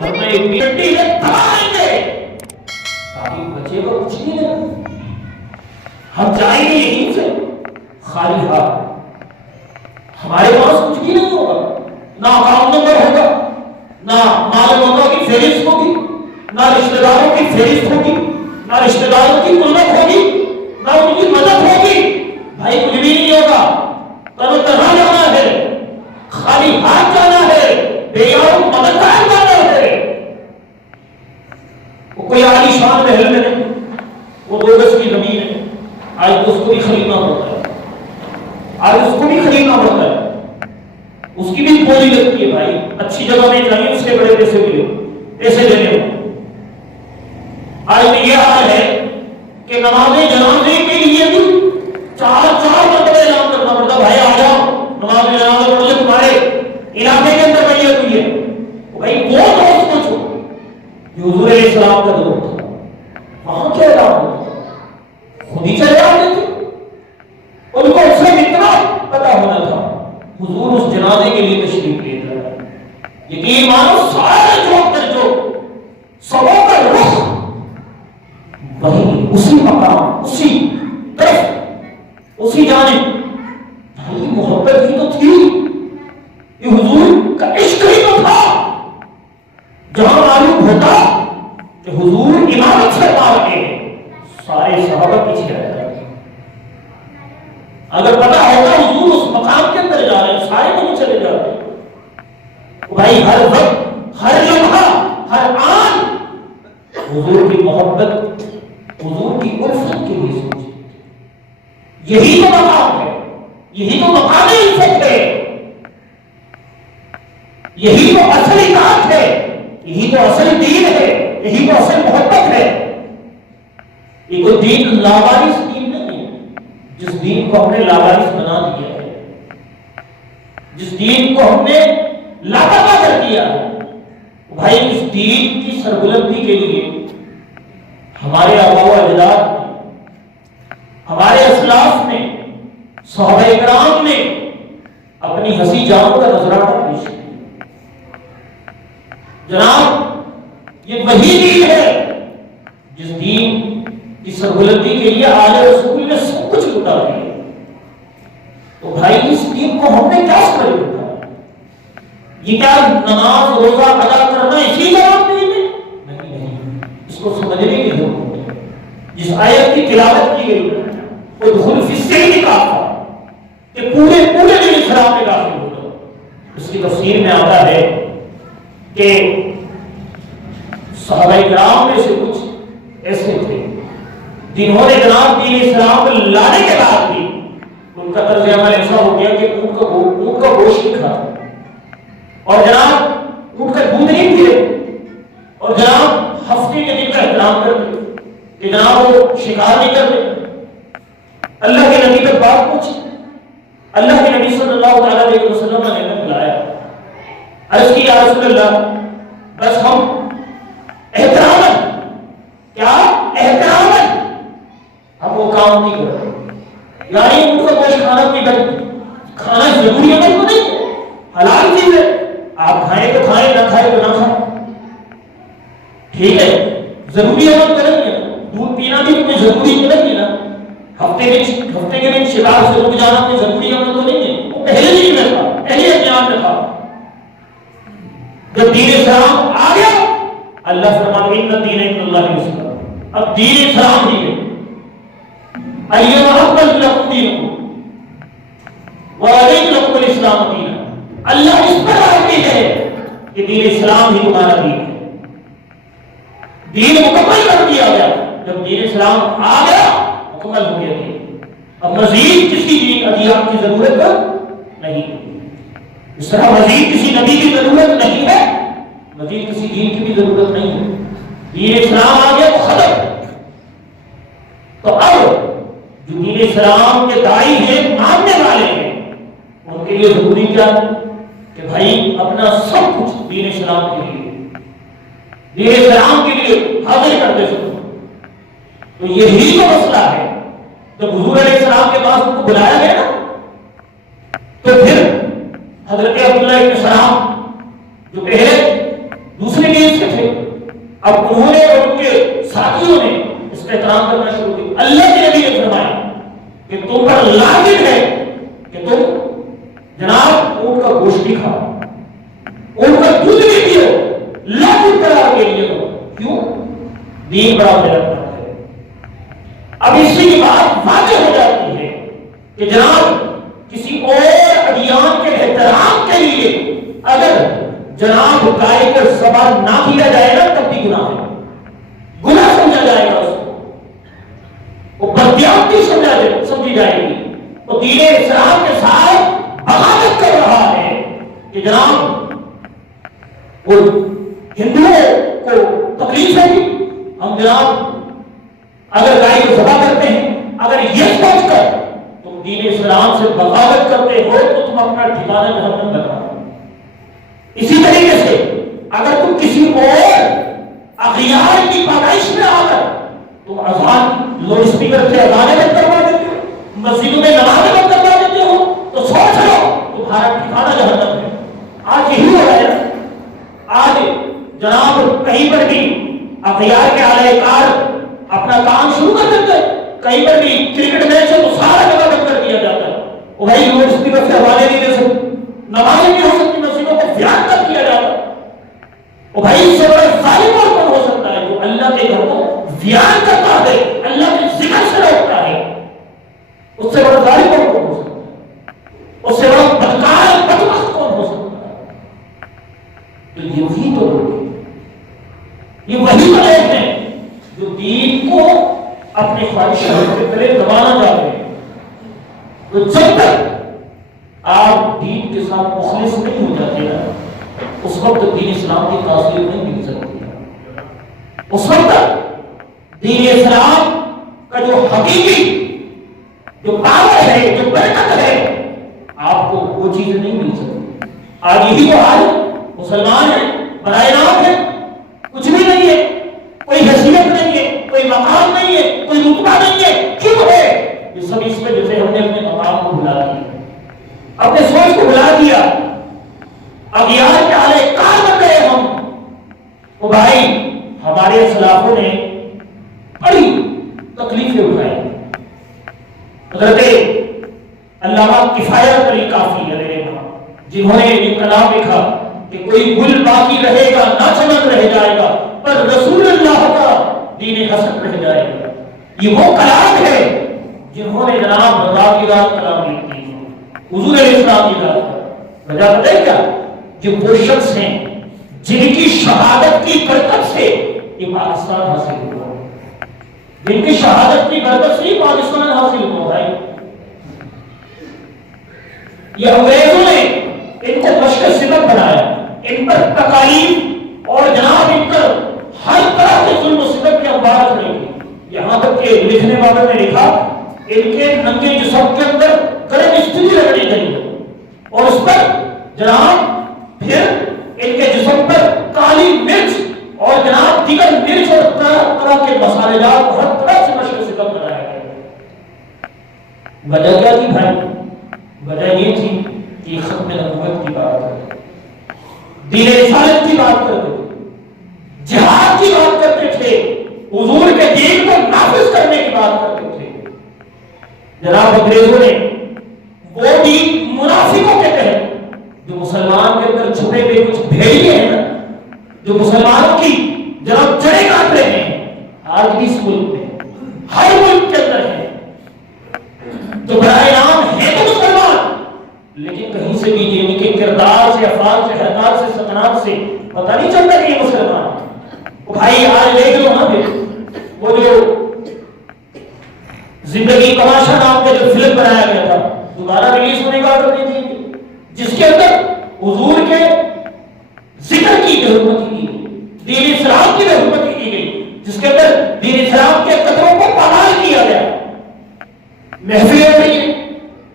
ورنہ ایک مٹی میں تباہیں گے تاکہ بچے کو کچھ نہیں لگا. ہم جائیں گے یہیں سے خالی ہاتھ, ہمارے پاس کچھ بھی نہیں ہوگا, نہ اکاؤنٹ نمبر ہوگا, نہ معلوماتوں کی فہرست ہوگی, نہ رشتہ داروں کی فہرست ہوگی, نہ رشتہ داروں کی قربت ہوگی, نہ ان کی مدد ہوگی. بھائی کچھ بھی نہیں ہوگا, تنو تنہا جانا ہے, خالی ہاتھ جانا ہے, بے یار مددگار جانا ہے. وہ کوئی عالی شان محل میں نہیں, وہ 2 گز کی زمین ہے, آج تو اس کو بھی خریدنا پڑتا ہے, آج اس کو بھی خریدنا پڑتا ہے, اس کی بھی بولی لگتی ہے. بھائی اچھی جگہ میں جائیں, اس سے بڑے پیسے ملے, پیسے دینے ہو. آج یہ حال ہے کہ نماز جنازے کے لیے بھی 4 مرتبہ اعلان کرنا پڑتا. بھائی آ جاؤ نماز جنازہ پڑھ لے, تمہارے علاقے کے اندر میت ہوئی ہے. بھائی وہ دوست کو چھوڑ جو حضور علیہ السلام کا دوست تھا, وہاں کیا اعلان ہوتا, خود ہی چلے آتے تھے. ان کو اس سے اتنا پتا ہونا تھا حضور اس جنازے کے لیے تشریف لے رہا ہے. یقین مانو سارے جو سبوں کا رخ وہی اسی مقام, اسی طرف, اسی جانب. بھائی محبت ہی تو تھی, یہ حضور کا عشق ہی تو تھا. جہاں معلوم ہوتا کہ حضور امامت سے پار کے سارے صحابہ پیچھے رہ جاتے. اگر پتا ہوتا حضور اس مقام کے اندر جا رہے ہیں, سارے نہیں چلے جاتے. بھائی ہر وقت, ہر لمحہ, ہر آن حضور کی محبت, حضور کی الفت کے لیے سوچے. یہی تو مقام ہے, یہی تو مقام الفت ہے, یہی تو اصل اطاعت ہے, یہی تو اصل دین ہے, یہی تو اصل محبت ہے. یہ کوئی دین لاوارث دین نہیں ہے جس دین کو ہم نے لاوارث بنا دیا ہے, جس دین کو ہم نے لاپتہ کر دیا ہے. بھائی اس دین کی سربلندی کے لیے ہمارے آباء و اجداد نے, ہمارے اسلاف نے, صحابہ کرام نے اپنی ہنسی جان کا نذرانہ پیش کیا. جناب یہ وہی دین ہے جس دین کی سربلندی کے لیے آل رسول نے سب کچھ لٹا دیا. تو بھائی اس دین کو ہم نے کیا سمجھ لیا؟ یہ کیا نماز روزہ ادا کرنا اسی جواب دین ہے؟ نہیں, اس کو سمجھنے کی ضرورت ہے. جس آیت کی تلاوت کی گئی وہ دخول فی السلم کہا کہ پورے دین اسلام میں داخل ہو جاؤ. اس کی تفسیر میں آتا ہے کہ صحابہ کرام میں سے کچھ ایسے تھے جنہوں نے جناب دین اسلام لانے کے بعد بھی ان کا طرز عمل ایسا ہو گیا کہ اونٹ کا گوشت نہیں کھاتے, اور جناب اونٹ کا دودھ نہیں پیے, اور جناب ہفتے کے دن کا احترام کرتے کہ جناب وہ شکار نہیں کرتے. اللہ کے نبی تک بات پوچھی, اللہ کے نبی صلی اللہ علیہ وسلم نے بلایا, عرض کی یا رسول اللہ بس ہم احتراماً, کیا احتراماً ہم وہ کام نہیں کرتے. یعنی ان کو کوئی کھانا کھانا ضروری ہے تو نہیں ہے, حلال چیز ہے, آپ کھائیں تو کھائیں, نہ کھائیں تو نہ کھائیں, ٹھیک ہے. ضروری عمل کریں گے, دودھ پینا بھی کوئی ضروری تو نہیں ہے نا. ہفتے کے دن شکار سے رک جانا کوئی ضروری عمل تو نہیں ہے. وہ پہلے دن میں تھا, پہلے احتیاط میں تھا. جب دین اسلام آ گیا اللہ فرماتے ہیں ان دین عند اللہ الاسلام, اب دین اسلام ہی ہے. ایما اقبل لکم دینکم ورضیت لکم الاسلام دینا. اللہ اس پر راضی ہے کہ دین اسلام ہی تمہارا دین ہے. دین مکمل کر دیا گیا. جب دین اسلام آ گیا مکمل ہو گیا دین. اب مزید کسی دین ادیان کی ضرورت نہیں. اس طرح مزید کسی نبی کی ضرورت نہیں ہے, مزید کسی دین کی بھی ضرورت نہیں ہے. دین اسلام آ گیا تو ختم. تو اب جو دین اسلام کے داعی ہیں, ماننے والے ہیں, ان کے لیے ضروری کیا ہے کہ بھائی اپنا سب کچھ دین اسلام کے لیے, دین اسلام کے لیے حاضر کر دے سکو. تو یہی تو مسئلہ ہے. جب حضور علیہ السلام کے پاس ان کو بلایا گیا نا, تو پھر حضرت عبداللہ ابن سلام جو پہلے دوسرے دین اب انہوں نے اور ان کے ساتھیوں نے اس کا احترام کرنا شروع کیا. اللہ کے نبی نے فرمایا کہ تم پر لازم ہے کہ تم جناب اونٹ کا گوشت بھی کھاؤ, اونٹ کا دودھ بھی پیو, لازم قرار کے لیے دو. کیوں؟ دین بڑا بہتر ہے. اب اس سے یہ بات واضح ہو جاتی ہے کہ جناب کسی اور ادیان کے احترام کے لیے اگر جناب گائے کا ذبح نہ کیا جائے گا تب بھی گناہ ہے, گناہ سمجھا جائے گا, اس کو وہ بدیانتی سمجھی جائے گی. وہ دین اسلام کے ساتھ بغاوت کر رہا ہے کہ جناب وہ ہندوؤں کو تکلیف ہے. ہم جناب اگر گائے کو ذبح کرتے ہیں, اگر یہ سوچ کر تم دین اسلام سے بغاوت کرتے ہو تو تم اپنا ٹھکانہ جہنم لگاؤ. اسی طریقے سے اگر تم کسی اور اغیار کی پیدائش میں آ کر تم اذان لوڈ اسپیکر سے اذانیں بند کروا دیتے ہو, مسجدوں میں نمازیں بند کروا دیتے ہو, تو سوچ لو تمہارا ٹھکانہ جہنم ہے. آج یہی ہو رہا ہے. آج جناب کہیں پر بھی اغیار کے اعلی کار اپنا کام شروع کر دیتے ہیں. کہیں پر بھی کرکٹ میچ ہے تو سارا جگہ بند کر دیا جاتا ہے. وہ بھائی لوڈ اسپیکر سے حوالے نہیں دے سکتے, نمازیں نہیں ہو سکتی, مسجدوں کو ویان کر دیا جاتا ہے. وہ بھائی اس سے بڑا ظالم اور کون ہو سکتا ہے جو اللہ کے گھر کو ویان کرتا ہے, اللہ کے ذکر سے روکتا ہے. اس سے بڑا ظالم اور کون ہو سکتا ہے, اس سے بڑا بدکار بدبخت کون ہو سکتا ہے. تو یہ وہی تو لوگ ہیں, یہ وہی تو لوگ ہیں جو دین کو اپنے خواہشات کے تلے دبانا چاہتے ہیں. تو جب تک آپ دین کے ساتھ مخلص نہیں ہو جاتے نا, اس وقت دین اسلام کی تاثیر نہیں مل سکتی. اس وقت دین اسلام کا جو حقیقی جو پاور ہے, جو برکت ہے, آپ کو وہ چیزیں نہیں مل سکتی. آج یہی تو حال, مسلمان ہیں, برائے نام ہے, کچھ بھی نہیں ہے, کوئی حیثیت نہیں ہے, کوئی مقام نہیں ہے, کوئی رتبہ نہیں ہے. کیوں ہے یہ سب؟ اس میں جیسے ہم نے اپنے مقام کو بھلا دیا, اپنے سوچ کو بھلا دیا, اغیار کے اعلی کار بن گئے ہم. وہ بھائی ہمارے اسلافوں نے بڑی تکلیفیں اٹھائی. حضرت علامہ کفایت علی کافی علیہ السلام جنہوں نے یہ کلام لکھا کہ کوئی گل باقی رہے گا نہ چمک رہ جائے گا, پر رسول اللہ کا دین حسن رہ جائے گا. یہ وہ کلام ہے جنہوں نے جناب رات کی رات کلام لکھی حضور علیہ السلام کی رات. وجہ پتہ ہے کیا؟ کہ وہ شخص ہیں جن کی شہادت کی برکت سے یہ پاکستان حاصل ہوا, جن کی شہادت کی برکت سے پاکستان حاصل ہوا ہے. یہ انگریزوں نے ان کو مشکل ستم بنایا, ان پر تکالیف اور جناب ان پر ہر طرح کے ظلم و ستم کی انبار کھڑی کی. یہاں تک کہ لکھنے والوں نے لکھا ان کے ننگے جسم کے اندر گرم استھتی رگڑی گئی اور اس پر جناب پھر ان کے جسم پر کالی مرچ اور جناب دیگر مرچ اور طرح طرح کے مسالے جات ہر طرح سے مشکل ستم بنایا گیا. وجہ کیا تھی بھائی؟ وجہ یہ تھی کہ یہ ختم نبوت کی بات کرتے, دین رسالت کی بات کرتے, جہاد کی بات کرتے تھے, حضور کے دین کو نافذ کرنے کی بات کرتے تھے. جناب انگریزوں نے وہ بھی منافقوں کے تحت جو مسلمان کے اندر چھپے ہوئے کچھ بھیڑیے ہیں نا, جو مسلمانوں کی جناب جڑیں کاٹ رہے ہیں, آج بھی اس ملک میں ہر ملک کے اندر ہے, جو برائے نام ہے تو مسلمان لیکن کہیں سے بھی ان کے کردار سے, افعال سے, حرکات سے, سکنات سے پتہ نہیں چلتا کہ یہ مسلمان ہے. بھائی آج دیکھ لو نا, وہ جو زندگی تماشا نام کا جو فلم بنایا گیا تھا دوبارہ ریلیز ہونے کا آرڈر دی تھی, جس کے اندر حضور کے ذکر کی بے حرمتی کی گئی, دین اسلام کی بے حرمتی کی گئی, جس کے اندر دین اسلام کے قدروں کو پامال کیا گیا. محفلیں ہو رہی ہیں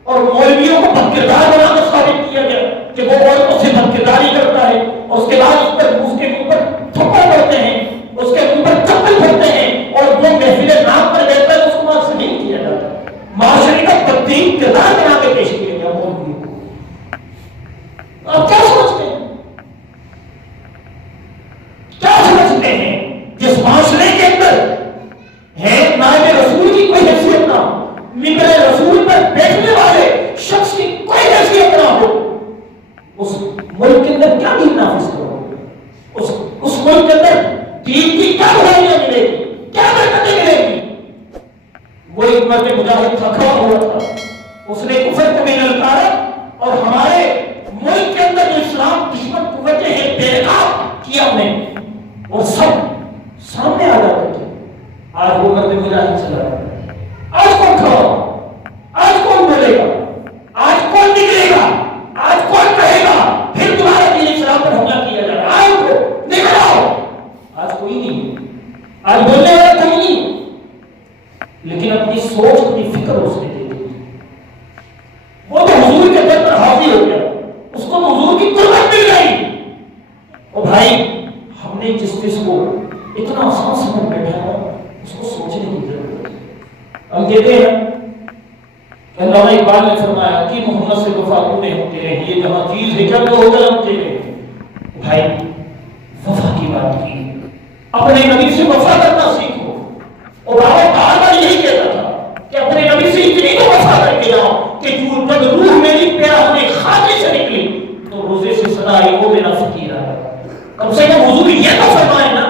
اور مولویوں کو بدکردار بنا کر ثابت کیا گیا کہ وہ عورتوں سے بدکرداری کرتا ہے, اور اس کے بعد اس پر اس کے اوپر تھپڑ پڑتے ہیں, اس کے اوپر چپل پھرتے ہیں, اور وہ محفلیں نام پر دیتا ہے اس کو وہاں سے نہیں کیا جاتا. معاشرے کا بدترین کردار بنا کے پیش کیا گیا مولویوں کو. آپ کیا سمجھتے ہیں؟ کیا سمجھتے ہیں مرد مجاہد کھڑا ہوا تھا، اس نے کفر کو بھی للکارا اور ہمارے ملک کے اندر جو اسلام دشمن قوتیں ہیں بے نقاب کیا انہیں، اور سب سامنے آ جاتے تھے۔ آج وہ مرد مجاہد چلا رہا ہے، آج کون کھڑا ہوگا؟ آج کون بولے گا؟ آج کون نکلے گا؟ آج کون کہے گا پھر تمہارا دین اسلام پر حملہ کیا جائے؟ آج کو نکل آؤ۔ آج کوئی نہیں، آج بولنے والا کوئی نہیں، لیکن اپنی سوچ اپنی فکر اس نے دے دی۔ وہ تو حضور کے در پر حاضر ہو گیا، اس کو تو حضور کی قربت مل گئی۔ اور بھائی ہم نے جس چیز کو اتنا آسان سمجھ بیٹھا ہے اس کو سوچنے کی ضرورت ہے۔ ہم کہتے ہیں علامہ اقبال نے فرمایا کہ محمد سے وفا پورے ہوتے ہیں، یہ جہاں چیز ہے کیا تو ہو جاتے ہیں۔ بھائی وفا کی بات کی، اپنے نبی سے وفا کرنا سیکھو۔ اور بابا بار بار یہی کہتا تھا کہ اپنے نبی سے اتنی تو وفا کر کے جاؤ کہ جو جب روح میری پیاس میں خاطے سے نکلی تو روزے سے صدا آئی وہ میرا فقیر آیا۔ کم سے کم حضور یہ تو فرمائے نا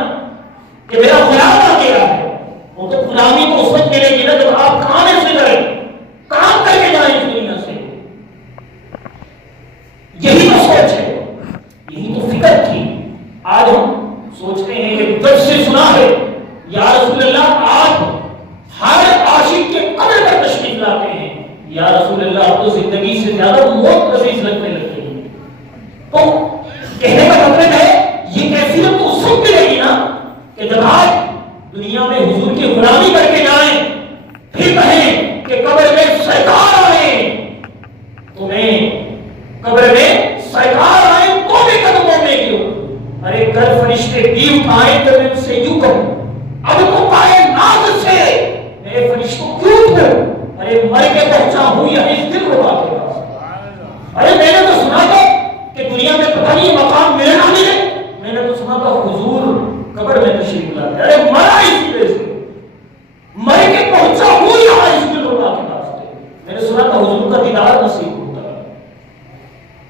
کہ میرا غلام آ گیا ہے۔ وہ تو غلامی کو اس وقت ملے گی نا جب آپ کھانے سے کریں، کام کر کے جائیں اس دنیا سے۔ یہی تو سوچ ہے، یہی تو فکر تھی۔ آج ہم سوچتے ہیں کہ جب سے سنا ہے یا رسول اللہ آپ ہر عاشق کے قبر پر تشریف لاتے ہیں، یا رسول اللہ آپ تو زندگی سے زیادہ موت عزیز لگنے لگتے ہیں۔ تو کہنے کا مطلب ہے یہ کیفیت تو اس وقت ملے گی نا کہ جب آپ دنیا میں حضور کی غلامی کر کے جائیں، پھر کہیں کہ قبر میں سرکار آئے، تمہیں قبر میں سرکار آئے تو بھی قدموں میں کیوں؟ ارے گر فرشتے بھی اٹھائیں تو میں ان سے یوں کہوں اب تو پائے ناز سے میرے فرشتوں کیوں اٹھو؟ ارے مر کے پہنچا ہوں یا اس دل ربا کے پاس۔ ارے میں نے تو سنا تھا کہ دنیا میں پتہ نہیں مقام ملے نہ ملے، میں نے تو سنا تھا حضور قبر میں تشریف لاتے۔ ارے مرا اسی وجہ سے، مر کے پہنچا ہوں یہاں اس دل ربا کے پاس۔ میں نے سنا تھا حضور کا دیدار نصیب ہوتا ہے۔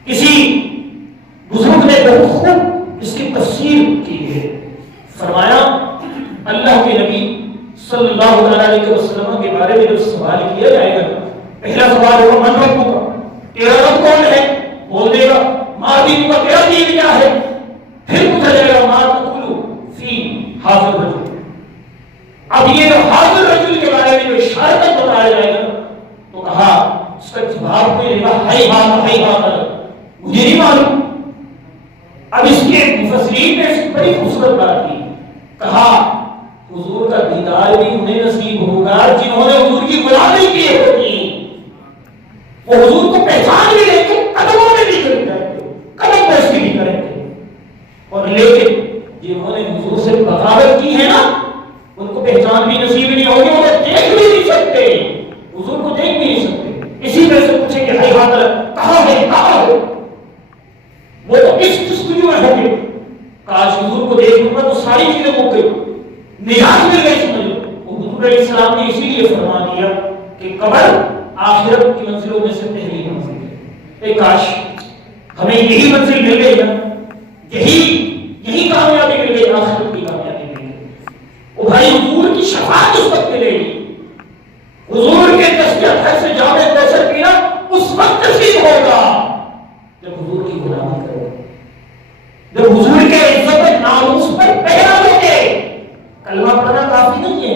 کسی بزرگ نے بہت خوب اس کی تفسیر کی ہے، فرمایا اللہ کے نبی صلی اللہ علیہ وسلم کے بارے میں جب سوال کیا جائے گا، پہلا سوال ہوگا من ربک کا، تیرا رب کون ہے؟ بول دے گا ما دین کا، تیرا دین کیا ہے؟ پھر پوچھا جائے گا ما تقول فی حاضر رجل۔ اب یہ جو حاضر رجل کے بارے میں جو اشارت بتایا جائے گا تو کہا اس کا جواب کوئی دے گا ہائی ہاں مجھے نہیں معلوم۔ اب اس کے مفسرین نے اس کی بڑی خوبصورت بات کی، کہا حضور کا دیدار بھی انہیں نصیب ہوگا جنہوں نے حضور کی غلامی کی ہوگی۔ وہ حضور کو پہچان بھی لیں گے، قدموں میں بھی گر جائیں گے، قدم پوشی بھی کریں گے، اور لیکن جنہوں نے حضور سے بغاوت کی ہے نا ان کو پہچان بھی نصیب نہیں ہوگی، وہ دیکھ بھی نہیں سکتے، حضور کو دیکھ بھی نہیں سکتے۔ اسی وجہ سے پوچھیں گے ہائی حاضر کہاں ہے کہاں ہے؟ وہ تو اس جستجو میں ہوں گے، کاش حضور کو دیکھ لوں گا تو ساری چیزیں مک گئی، نجات مل گئی سمجھ لو۔ حضور علیہ السلام نے اسی لیے فرما دیا کہ قبر آخرت کی منزلوں میں سے پہلی منزل ہے۔ اے کاش ہمیں یہی منزل مل گئی نا، یہی کامیابی مل گئی، آخرت کی کامیابی مل گئی۔ او بھائی حضور کی شفاعت اس وقت ملے گی، حضور کے تشبیہ گھر سے جامع کوثر پینا اس وقت نصیب ہوگا جب حضور کی غلامی کرو، جب حضور کے عزت ناموس پر پہرا لو گے۔ کلمہ پڑھنا کافی نہیں ہے،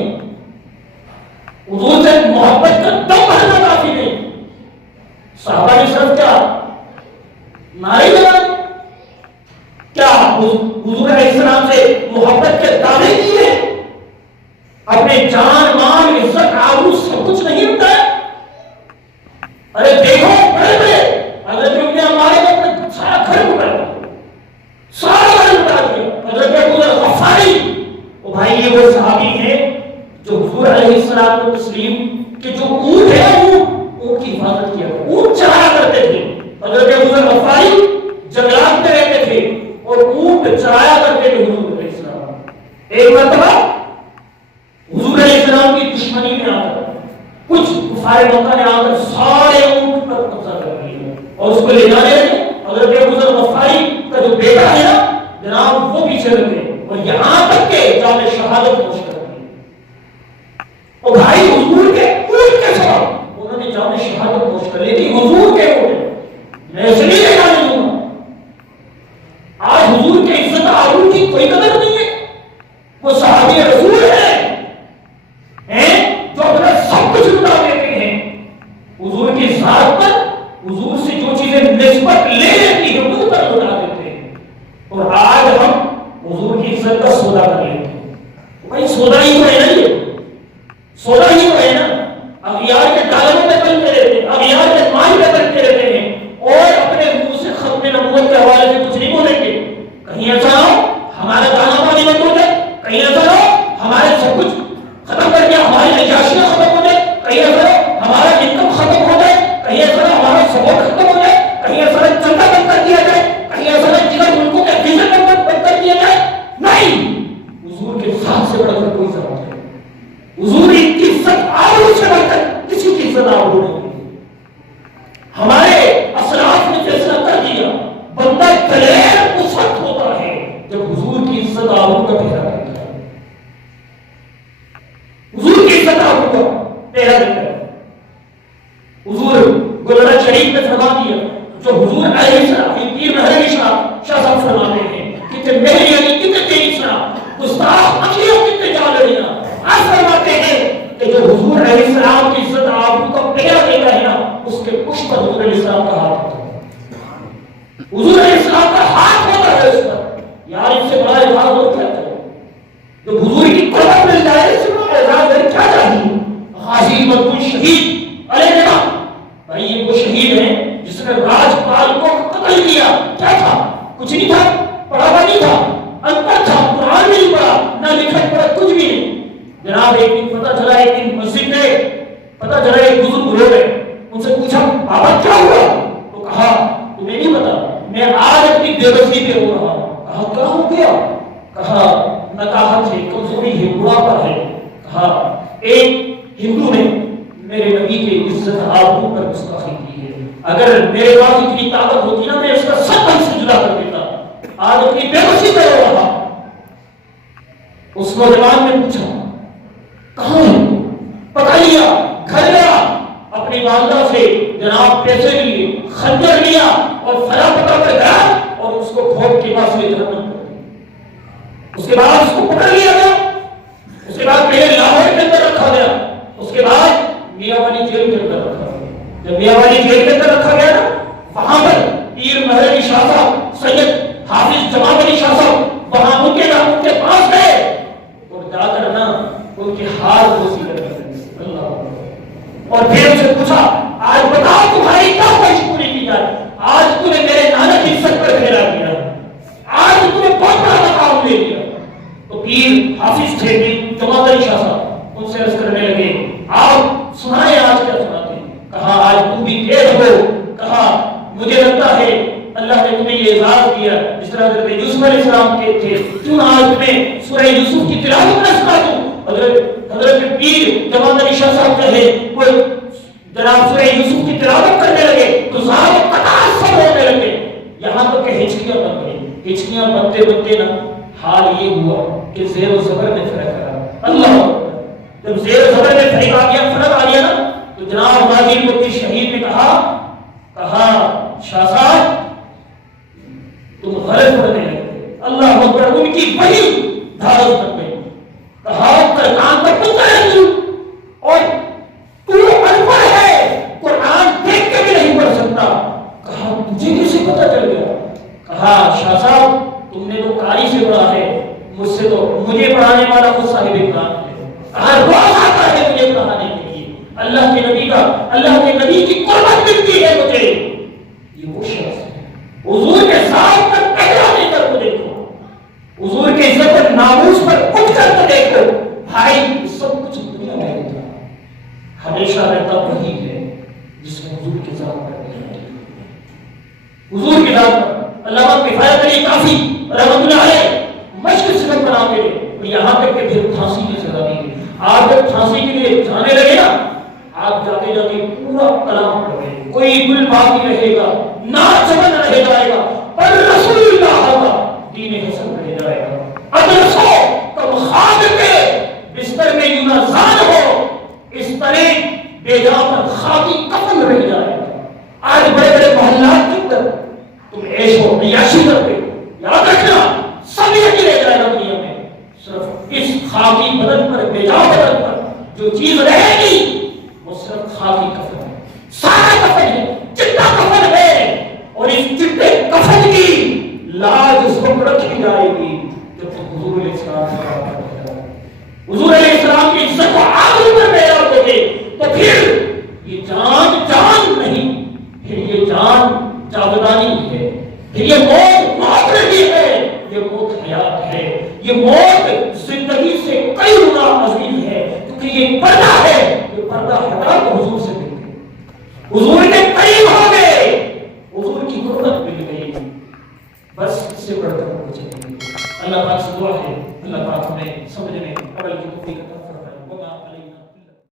حضور سے محبت کا دم بھرنا کافی نہیں۔ صحابہ نے صرف کیا نعرے لگائے، کیا حضور علیہ السلام سے محبت کے دعوے کیے، اپنے جان مال عزت آبرو سب کچھ نہیں ہوتا ہے۔ ارے دیکھو بڑے بڑے حضرت ابن عمار نے اپنا سارا گھر اٹھا دیا، سارا گھر اٹھا دیا، حضرت ابو ذر غفاری۔ او بھائی یہ وہ صحابی ہیں جو حضور علیہ السلام کو تسلیم کہ جو اونٹ ہے اونٹ کی حفاظت کیا، اونٹ چرایا کرتے تھے۔ حضرت ابو ذر غفاری جنگلات میں رہتے تھے اور اونٹ چرایا کرتے تھے حضور علیہ السلام۔ ایک مرتبہ حضور علیہ السلام کی دشمنی میں آ کر کچھ کفار مکہ نے آ کر سارے اونٹ پر قبضہ کر لیا اور اس کو لے جانے لگے۔ حضرت ابو ذر غفاری کا جو بیٹا ہے نا جناب وہ پیچھے لگے اور یہاں تک کہ جام شہادت نوش کر دی۔ اور بھائی حضور کے اونٹ کوئی قدر نہیں ہے. وہ صحابی رسول ہیں جو اپنا سب کچھ لٹا دیتے ہیں حضور کی ذات پر. حضور سے جو چیزیں نسبت لے لیتی ہیں ان پر لٹا دیتے ہیں. اور آج ہم حضور کی عزت کا سودا کر لیتے ہیں. بھائی سودا ہی تو ہے نا, یہ سودا ہی تو ہے نا. اغیار کے ڈالروں میں بنتے رہتے ہیں, اغیار کے مال میں بنتے رہتے ہیں, اور اپنے منہ سے ختم نبوت کے حوالے سے کچھ نہیں بولیں گے. کہیں ایسا نہ ہو ہمارا دانا پانی بند ہو جائے, کہیں ایسا نہ ہو ہمارے سب کچھ ختم کر کے ہماری نجاشیاں ختم ہو جائے, کہیں ایسا نہ ہو ہمارا انکم ختم ہو جائے, کہیں ایسا نہ ہمارا سپورٹ ختم ہو جائے, کہیں ایسا نہ چندہ بند کر دیا جائے, کہیں ایسا نہ جگر ملکوں کے ویزا بند کر دیا جائے. نہیں, حضور کے ساتھ سے بڑھ کر کوئی ضرورت نہیں. حضور کی عزت آبرو سے بڑھ کر کسی کی عزت آبرو نہیں. ہمارے اسلاف نے فیصلہ کر دیا بندہ دلیر اس وقت ہوتا ہے جب حضور کی عزت آبرو کا پہرا کرتا ہے. حضور کی عزت آبرو کا پہرا کرتا ہے. حضور گلرا شریف میں فرما دیا جو حضور علیہ السلام پیر مہر شاہ صاحب فرماتے ہیں کہ میری علی کتنے تیری سنا گستاخ اخلیوں کتنے جا لینا. آج فرماتے ہیں کہ جو حضور علیہ السلام کی عزت آبرو کا پہرا دیتا ہے نا اس کے پشت پر حضور علیہ السلام کا ہاتھ ہوتا ہے. حضور علیہ السلام کا ہاتھ ہوتا ہے اس پر. یار اس سے بڑا اعزاز اور کیا چاہیے؟ جو حضور کی قربت مل جائے اس سے بڑا اعزاز اور کیا چاہیے؟ غازی مقبول شہید علیہ نام. بھائی یہ وہ شہید ہیں جس نے راجپال کو قتل کیا. کیا تھا؟ کچھ نہیں تھا, پڑھا ہوا نہیں تھا, ان پڑھ تھا, قرآن نہیں پڑھا, نہ لکھت پڑھا, کچھ بھی نہیں. جناب ایک دن پتہ چلا, ایک دن مسجد میں پتہ چلا ایک بزرگ رو گئے. ان سے پوچھا بابا کیا ہوا؟ تو کہا تمہیں نہیں پتا, میں آج اپنی بے بسی پہ رو رہا ہوں. کہا کیا ہو گیا؟ کہا نکاحت ہے, کمزوری ہے, بڑھاپا ہے. کہا ایک ہندو نے میرے نبی کے عزت آبرو پر گستاخی کی ہے. اگر میرے پاس اتنی طاقت ہوتی نا میں اس کا سب ہم سے جدا کر دیتا. آج اپنی بے بسی پہ رو رہا. اس نوجوان نے پوچھا کہاں ہے؟ پکڑ لیا, گھر گیا, اپنی والدہ سے جناب پیسے لیے, خنجر لیا اور فلا پکڑ کر گیا اور اس کو کھوپ کے پاس لے جہنم کر دیا. اس کے بعد اس کو پکڑ لیا گیا. اس کے بعد پہلے لاہور کے اندر رکھا گیا. اس کے بعد میاں والی جیل کے اندر رکھا گیا. جب میاں والی جیل کے اندر رکھا گیا نا وہاں پر پیر مہر علی شاہ صاحب, سید حافظ جمال علی شاہ صاحب وہاں ان کے پاس گئے اور جا کر نا ان کے ہاتھ بوسی کر اور پھر ان سے پوچھا آج بتاؤ تمہاری کیا خواہش پوری کی جائے؟ آج تم نے میرے نانا کی عزت پر پھیرا دیا, آج تم نے بہت بڑا مقام لے لیا. تو پیر حافظ تھے جماعت علی شاہ صاحب, ان سے عرض کرنے لگے آپ سنائیں آج کیا سناتے ہیں. کہا آج تم بھی قید ہو. کہا مجھے لگتا ہے اللہ نے تمہیں یہ اعزاز دیا جس طرح حضرت یوسف علیہ السلام کے تھے. کیوں آج تمہیں سورہ یوسف کی تلاوت نہ سنا دوں؟ حضرت پیر جماعت علی شاہ صاحب کہے وہ جناب سورہ یوسف کی تلاوت کرنے لگے تو زار و قطار سب ہونے لگے, یہاں تک کہ ہچکیاں بن گئی. ہچکیاں بنتے بنتے نا حال یہ ہوا کہ زیر و زبر میں فرق آیا. اللہ جب زیر و زبر میں فرق آ گیا, فرق آ گیا نا تو جناب غازی مفتی شہید نے کہا شاہ صاحب تم غلط پڑھنے لگے. اللہ اکبر, ان کی وہی دھارت بن گئی. کہا قرآن پر پتہ ہے اور تو ان پڑھ ہے, قرآن دیکھ کے بھی نہیں پڑھ سکتا. کہا تجھے کیسے پتہ چل گیا؟ کہا شاہ صاحب تم نے تو قاری سے پڑھا ہے, مجھ سے تو مجھے پڑھانے والا خود صاحب قرآن ہے. کہا روز آتا ہے مجھے پڑھانے کے لیے, اللہ کے نبی کی قربت ملتی ہے مجھے. یہ وہ شخص ہے. حضور کے ساتھ پر پہلا دے کر کو دیکھو, حضور کے عزت اور ناموس پر اٹھ کر کو دیکھو. بھائی سب کچھ دنیا میں ہوتا ہمیشہ رہتا وہی ہے جس میں حضور کے ذات پر حضور کے ذات پر علامہ کفایت علی کافی رحمۃ اللہ علیہ مشق صفت بنا کے اور یہاں تک کہ پھر پھانسی کی سزا دی گئی. آپ جب پھانسی کے لیے جانے لگے نا آپ جاتے جاتے پورا کلام پڑھ گئے, کوئی گل باقی رہے گا, نہ چمن رہ جائے گا, پر رسول اللہ کا دین حسن رہ جائے گا. اگر سو تم خواب کے بستر میں یوں نہ زان ہو, اس طرح بے جا پر خاکی کفن رہ جائے گا. آج بڑے بڑے محلات کے اندر تم عیش و عیاشی کرتے, یاد رکھنا سب یہی رہ جائے خاکی بدن پر، بیجا بدن پر جو چیز رہے گی وہ صرف خاکی کفن ہے، سارا کفن ہے، چٹا کفن ہے، اور اس چٹے کفن کی لاج اس وقت رکھی جائے گی جب تک حضور علیہ السلام سے بات کرتا ہے، حضور علیہ السلام کی عزت و آبرو میں بیدار ہوگے، تو پھر یہ جان جان نہیں، پھر یہ جان جاودانی ہے، پھر یہ موت موت نہیں ہے، یہ موت حیات ہے، یہ موت زندگی سے کئی گنا عظیم ہے، کیونکہ یہ پردہ ہے، یہ پردہ ہٹا تو حضور سے مل گئے، حضور کے قریب ہو گئے، حضور کی قربت مل گئی، بس اس سے بڑھ کر کچھ نہیں۔ اللہ پاک سے دعا ہے، اللہ پاک ہمیں سمجھنے عمل کی توفیق عطا